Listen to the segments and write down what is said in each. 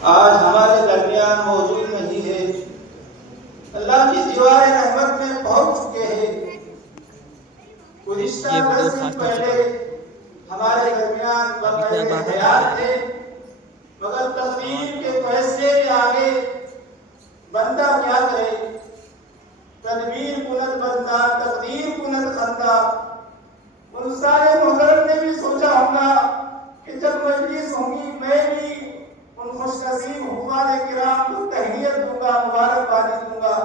آج ہمارے درمیان موجود نہیں ہے، اللہ کی دیوار رحمت میں پہنچ چکے ہیں۔ گزشتہ 10 دن پہلے ہمارے درمیان بقائے حیات تھے، مگر تقدیر کے فیصلے کے آگے بندہ کیا کرے؟ تدبیر کند بندہ، تقدیر کند خندہ۔ ان سارے محترم نے بھی سوچا ہوگا کہ جب مجلس ہوگی میں بھی ان خوش نصیب حفاظ کرام کو تہنیت دوں گا، مبارکبادی دوں گا،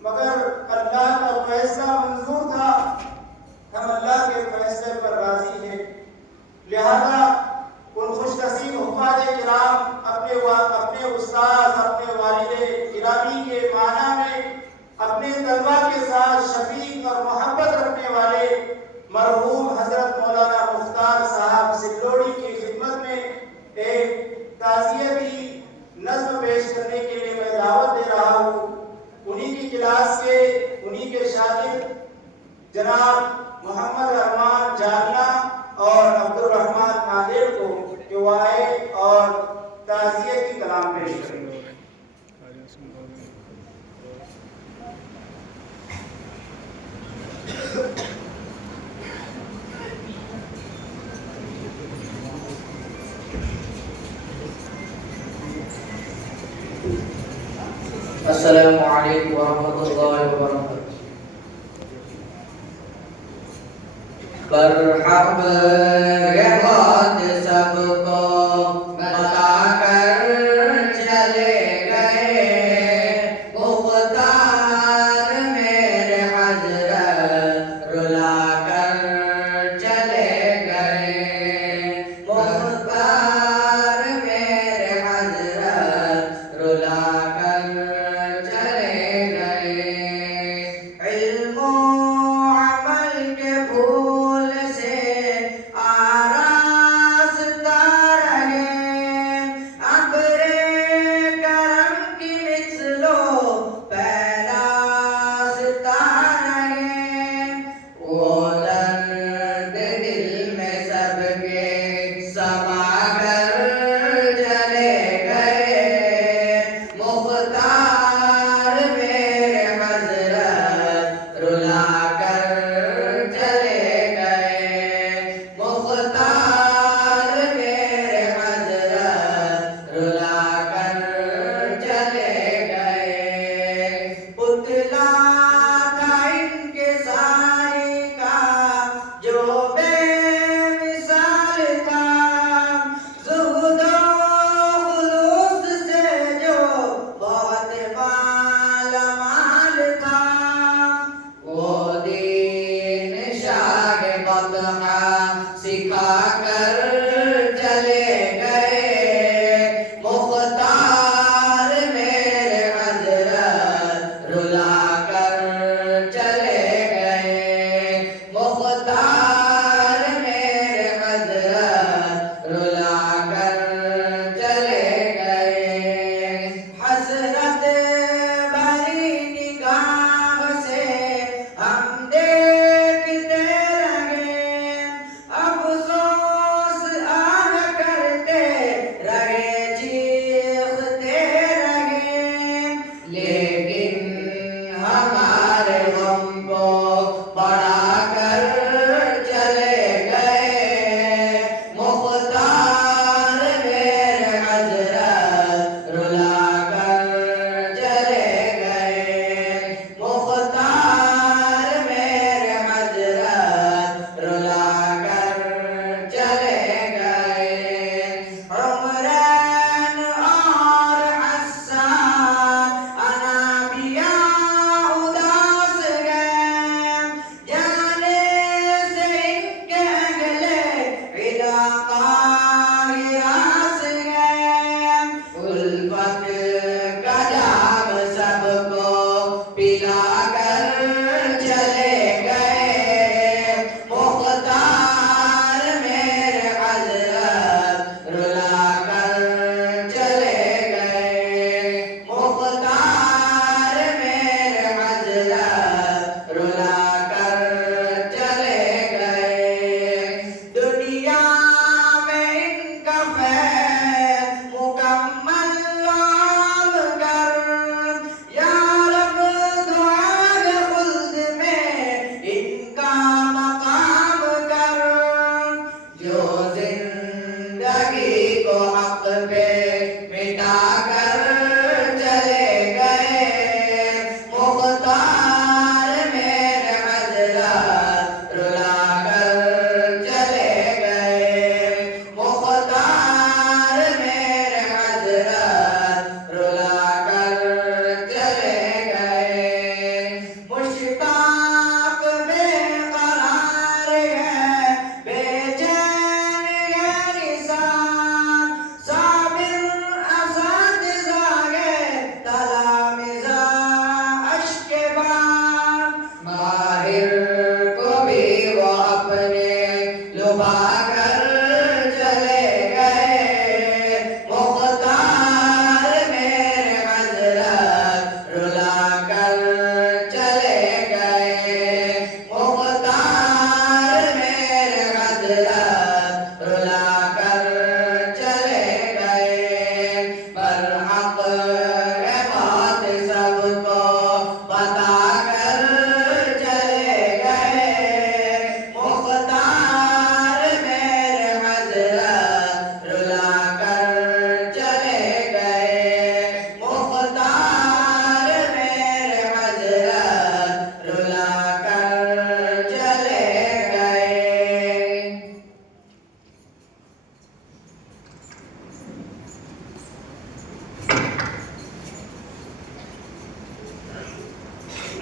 مگر اللہ کا فیصلہ منظور تھا۔ ہم اللہ کے فیصلے پر راضی ہیں، لہذا ان خوش نصیب حفاظ کرام اپنے استاذ، اپنے والد گرامی کے معنی میں اپنے طلبہ کے ساتھ شفیق اور محبت رکھنے والے مرحوم حضرت مولانا مختار صاحب سلوڑی کی خدمت میں ایک تعزیتی نظم پیش کرنے کے لیے میں دعوت دے رہا ہوں۔ انہی کی کلاس کے انہی کے شاگرد جناب محمد رحمان جامعہ اور عبد الرحمان نادر کو کہ وہ آئے اور تعزیتی کلام پیش کریں۔ السلام علیکم ورحمۃ اللہ وبرکاتہ۔ برحق یہ بات سب کو بتا کر چلے گئے، مختار میرے حضرت رلا کر چلے گئے، مختار میرے حضرت رلا کر چلے گئے۔ علم و عمل کے پھول سے آرام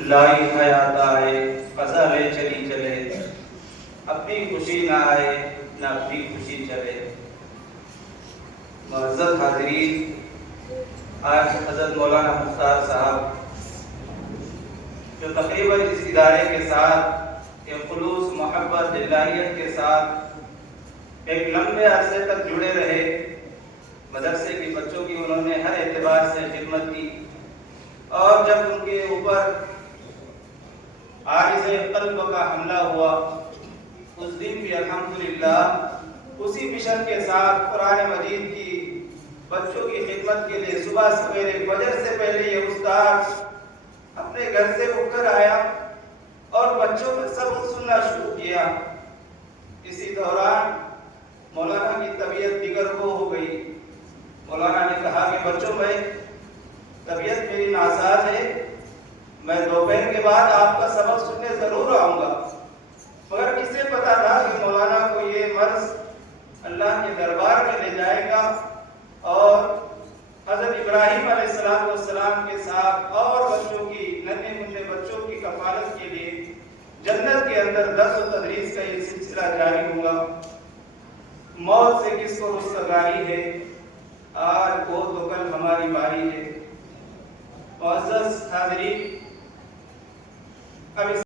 لائی حیات آئے فضا لے چلی چلے، اپنی خوشی نہ آئے نہ اپنی خوشی چلے۔ معزز حاضرین، آج حضرت مولانا مختار صاحب جو تقریباً اس ادارے کے ساتھ ایک خلوص محبت الہیت کے ساتھ ایک لمبے عرصے تک جڑے رہے، مدرسے کے بچوں کی انہوں نے ہر اعتبار سے خدمت کی، اور جب ان کے اوپر عارض قلب کا حملہ ہوا اس دن بھی الحمدللہ اسی مشن کے ساتھ قرآن مجید کی بچوں کی خدمت کے لیے صبح سویرے فجر سے پہلے یہ استاد اپنے گھر سے اٹھ کر آیا اور بچوں کا سبق سننا شروع کیا۔ اسی دوران مولانا کی طبیعت دیگر کو ہو گئی۔ مولانا نے کہا کہ بچوں میں طبیعت میری ناساز ہے، میں دوپہر کے بعد آپ کا سبق سننے ضرور آؤں گا، مگر کسے پتا تھا کہ مولانا کو یہ مرض اللہ کے دربار میں لے جائے گا اور حضرت ابراہیم علیہ السلام کے ساتھ اور بچوں کی ننھے منھے بچوں کی کفالت کے لیے جنت کے اندر درس و تدریس کا یہ سلسلہ جاری ہوگا۔ موت سے کس کو رستگاری ہے، آج وہ تو کل ہماری باری ہے۔ معزز حاضرین، اب